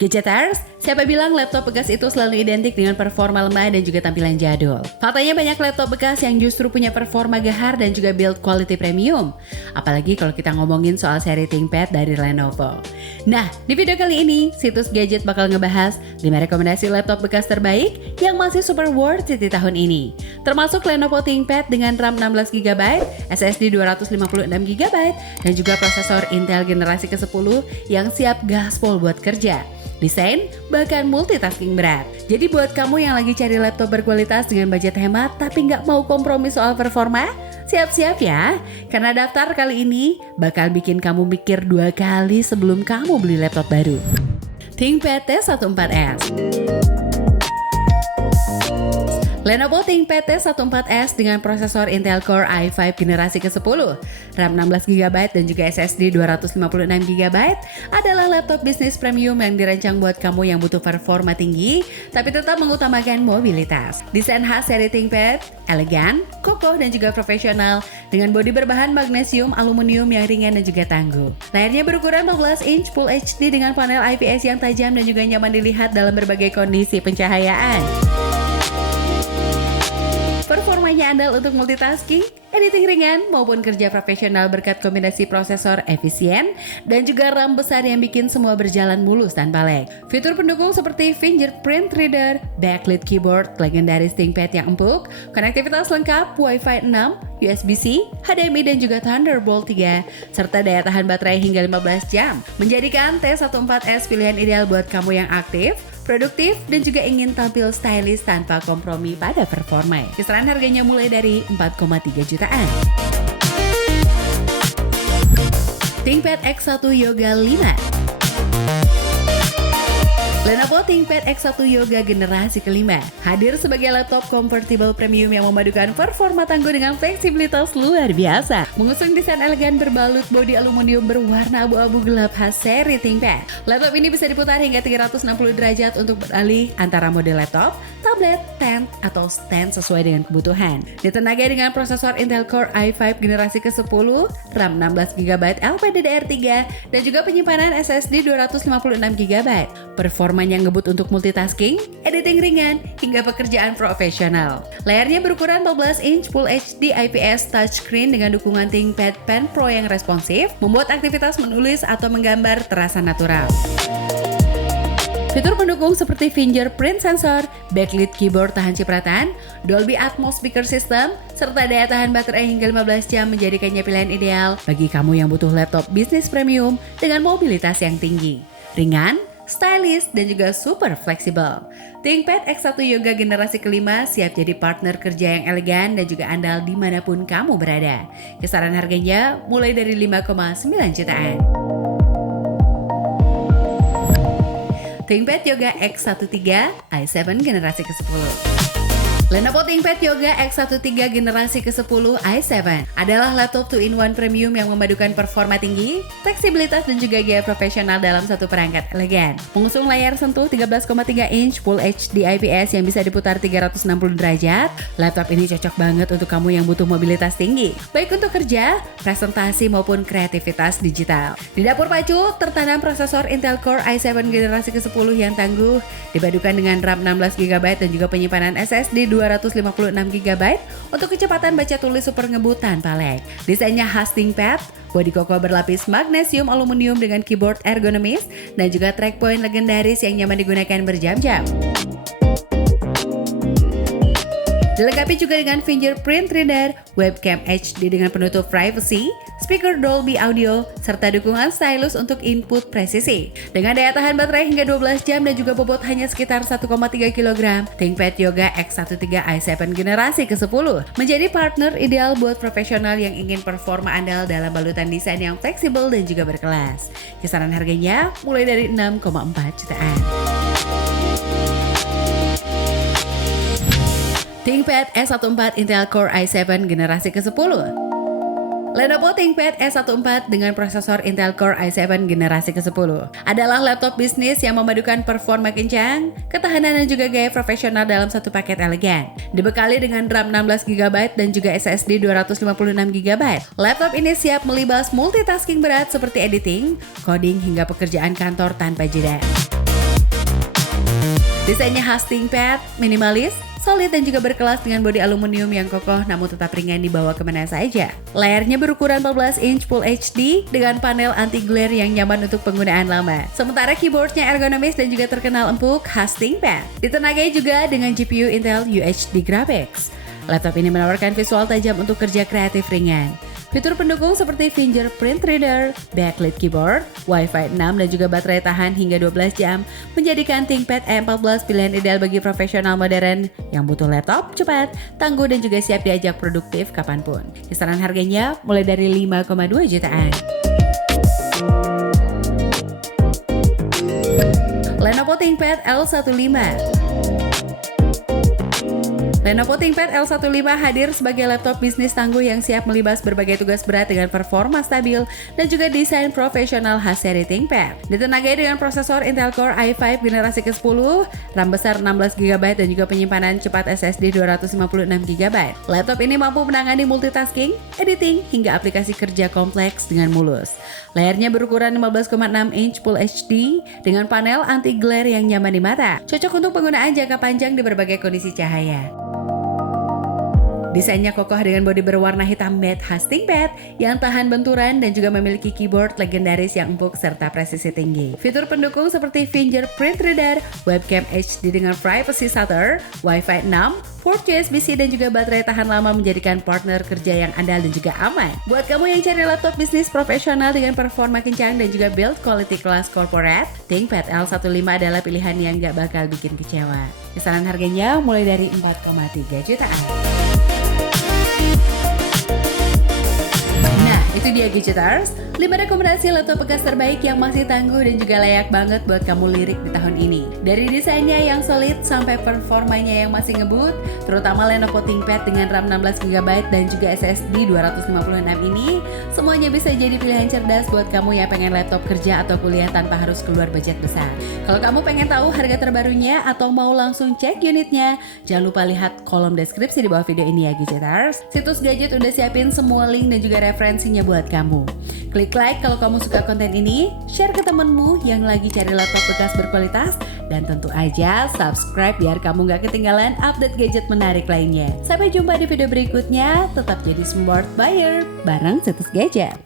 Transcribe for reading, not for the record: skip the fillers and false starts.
Gadgeters, siapa bilang laptop bekas itu selalu identik dengan performa lemah dan juga tampilan jadul? Faktanya banyak laptop bekas yang justru punya performa gahar dan juga build quality premium. Apalagi kalau kita ngomongin soal seri ThinkPad dari Lenovo. Nah, di video kali ini, situs Gadget bakal ngebahas 5 rekomendasi laptop bekas terbaik yang masih super worth it di tahun ini. Termasuk Lenovo ThinkPad dengan RAM 16GB, SSD 256GB, dan juga prosesor Intel generasi ke-10 yang siap gaspol buat kerja, desain, bahkan multitasking berat. Jadi buat kamu yang lagi cari laptop berkualitas dengan budget hemat tapi nggak mau kompromi soal performa, siap-siap ya, karena daftar kali ini bakal bikin kamu mikir 2 kali sebelum kamu beli laptop baru. ThinkPad T14s. Lenovo ThinkPad T14s dengan prosesor Intel Core i5 generasi ke-10, RAM 16GB dan juga SSD 256GB adalah laptop bisnis premium yang dirancang buat kamu yang butuh performa tinggi tapi tetap mengutamakan mobilitas. Desain khas seri ThinkPad elegan, kokoh dan juga profesional dengan bodi berbahan magnesium aluminium yang ringan dan juga tangguh. Layarnya berukuran 15 inch Full HD dengan panel IPS yang tajam dan juga nyaman dilihat dalam berbagai kondisi pencahayaan. Performanya andal untuk multitasking, editing ringan maupun kerja profesional berkat kombinasi prosesor efisien dan juga RAM besar yang bikin semua berjalan mulus tanpa lag. Fitur pendukung seperti fingerprint reader, backlit keyboard, legendaris ThinkPad yang empuk, konektivitas lengkap, Wi-Fi 6, USB-C, HDMI dan juga Thunderbolt 3, serta daya tahan baterai hingga 15 jam, menjadikan T14s pilihan ideal buat kamu yang aktif, produktif, dan juga ingin tampil stylish tanpa kompromi pada performa. Kisaran harganya mulai dari 4,3 jutaan. ThinkPad X1 Yoga 5. Lenovo ThinkPad X1 Yoga generasi kelima hadir sebagai laptop convertible premium yang memadukan performa tangguh dengan fleksibilitas luar biasa. Mengusung desain elegan berbalut bodi aluminium berwarna abu-abu gelap khas seri ThinkPad. Laptop ini bisa diputar hingga 360 derajat untuk beralih antara mode laptop, tablet, tent, atau stand sesuai dengan kebutuhan. Ditenagai dengan prosesor Intel Core i5 generasi ke-10, RAM 16GB LPDDR3, dan juga penyimpanan SSD 256GB. Performanya ngebut untuk multitasking, editing ringan, hingga pekerjaan profesional. Layarnya berukuran 14 inch Full HD IPS touchscreen dengan dukungan ThinkPad Pen Pro yang responsif, membuat aktivitas menulis atau menggambar terasa natural. Fitur pendukung seperti fingerprint sensor, backlit keyboard tahan cipratan, Dolby Atmos speaker system, serta daya tahan baterai hingga 15 jam menjadikannya pilihan ideal bagi kamu yang butuh laptop bisnis premium dengan mobilitas yang tinggi, ringan, stylish, dan juga super fleksibel. ThinkPad X1 Yoga generasi kelima siap jadi partner kerja yang elegan dan juga andal dimanapun kamu berada. Kisaran harganya mulai dari 5,9 jutaan. ThinkPad Yoga X13 i7 generasi ke-10. Lenovo ThinkPad Yoga X13 generasi ke-10 i7 adalah laptop 2-in-1 premium yang memadukan performa tinggi, fleksibilitas dan juga gaya profesional dalam satu perangkat elegan. Mengusung layar sentuh 13,3 inch Full HD IPS yang bisa diputar 360 derajat, laptop ini cocok banget untuk kamu yang butuh mobilitas tinggi, baik untuk kerja, presentasi maupun kreativitas digital. Di dapur pacu, tertanam prosesor Intel Core i7 generasi ke-10 yang tangguh, dipadukan dengan RAM 16GB dan juga penyimpanan SSD 256GB untuk kecepatan baca tulis super ngebut tanpa lag. Desainnya khas ThinkPad, bodi kokoh berlapis magnesium aluminium dengan keyboard ergonomis dan juga trackpoint legendaris yang nyaman digunakan berjam-jam. Dilengkapi juga dengan fingerprint reader, webcam HD dengan penutup privacy, speaker Dolby Audio, serta dukungan stylus untuk input presisi. Dengan daya tahan baterai hingga 12 jam dan juga bobot hanya sekitar 1,3 kg, ThinkPad Yoga X13 i7 generasi ke-10 menjadi partner ideal buat profesional yang ingin performa andal dalam balutan desain yang fleksibel dan juga berkelas. Kisaran harganya mulai dari 6,4 jutaan. ThinkPad S14 Intel Core i7 generasi ke-10. Lenovo ThinkPad S14 dengan prosesor Intel Core i7 generasi ke-10 adalah laptop bisnis yang memadukan performa kencang, ketahanan dan juga gaya profesional dalam satu paket elegan. Dibekali dengan RAM 16GB dan juga SSD 256GB, laptop ini siap melibas multitasking berat seperti editing, coding hingga pekerjaan kantor tanpa jeda. Desainnya khas ThinkPad, minimalis, solid dan juga berkelas dengan bodi aluminium yang kokoh namun tetap ringan dibawa kemana saja. Layarnya berukuran 14 inch Full HD dengan panel anti-glare yang nyaman untuk penggunaan lama. Sementara keyboardnya ergonomis dan juga terkenal empuk khas ThinkPad. Ditenagai juga dengan GPU Intel UHD Graphics. Laptop ini menawarkan visual tajam untuk kerja kreatif ringan. Fitur pendukung seperti fingerprint reader, backlit keyboard, Wi-Fi 6 dan juga baterai tahan hingga 12 jam menjadikan ThinkPad E14 pilihan ideal bagi profesional modern yang butuh laptop cepat, tangguh dan juga siap diajak produktif kapanpun. Kisaran harganya mulai dari 5,2 jutaan. Lenovo ThinkPad L15. Lenovo ThinkPad L15 hadir sebagai laptop bisnis tangguh yang siap melibas berbagai tugas berat dengan performa stabil dan juga desain profesional khas seri ThinkPad. Ditenagai dengan prosesor Intel Core i5 generasi ke-10, RAM besar 16GB dan juga penyimpanan cepat SSD 256GB. Laptop ini mampu menangani multitasking, editing, hingga aplikasi kerja kompleks dengan mulus. Layarnya berukuran 15,6 inch Full HD dengan panel anti-glare yang nyaman di mata, cocok untuk penggunaan jangka panjang di berbagai kondisi cahaya. Desainnya kokoh dengan bodi berwarna hitam matte khas ThinkPad yang tahan benturan dan juga memiliki keyboard legendaris yang empuk serta presisi tinggi. Fitur pendukung seperti fingerprint reader, webcam HD dengan privacy shutter, Wi-Fi 6, port USB-C dan juga baterai tahan lama menjadikan partner kerja yang andal dan juga aman. Buat kamu yang cari laptop bisnis profesional dengan performa kencang dan juga build quality class corporate, ThinkPad L15 adalah pilihan yang gak bakal bikin kecewa. Kisaran harganya mulai dari 4,3 jutaan. Nah, itu dia Gadgeters, 5 rekomendasi laptop bekas terbaik yang masih tangguh dan juga layak banget buat kamu lirik di tahun ini. Dari desainnya yang solid sampai performanya yang masih ngebut, terutama Lenovo ThinkPad dengan RAM 16GB dan juga SSD 256 ini, semuanya bisa jadi pilihan cerdas buat kamu yang pengen laptop kerja atau kuliah tanpa harus keluar budget besar. Kalau kamu pengen tahu harga terbarunya atau mau langsung cek unitnya, jangan lupa lihat kolom deskripsi di bawah video ini ya Gadgeters. Situs Gadget udah siapin semua link dan juga referensinya buat kamu. Klik like kalau kamu suka konten ini, share ke temenmu yang lagi cari laptop bekas berkualitas, dan tentu aja subscribe biar kamu gak ketinggalan update gadget menarik lainnya. Sampai jumpa di video berikutnya, tetap jadi smart buyer bareng Situs Gadget.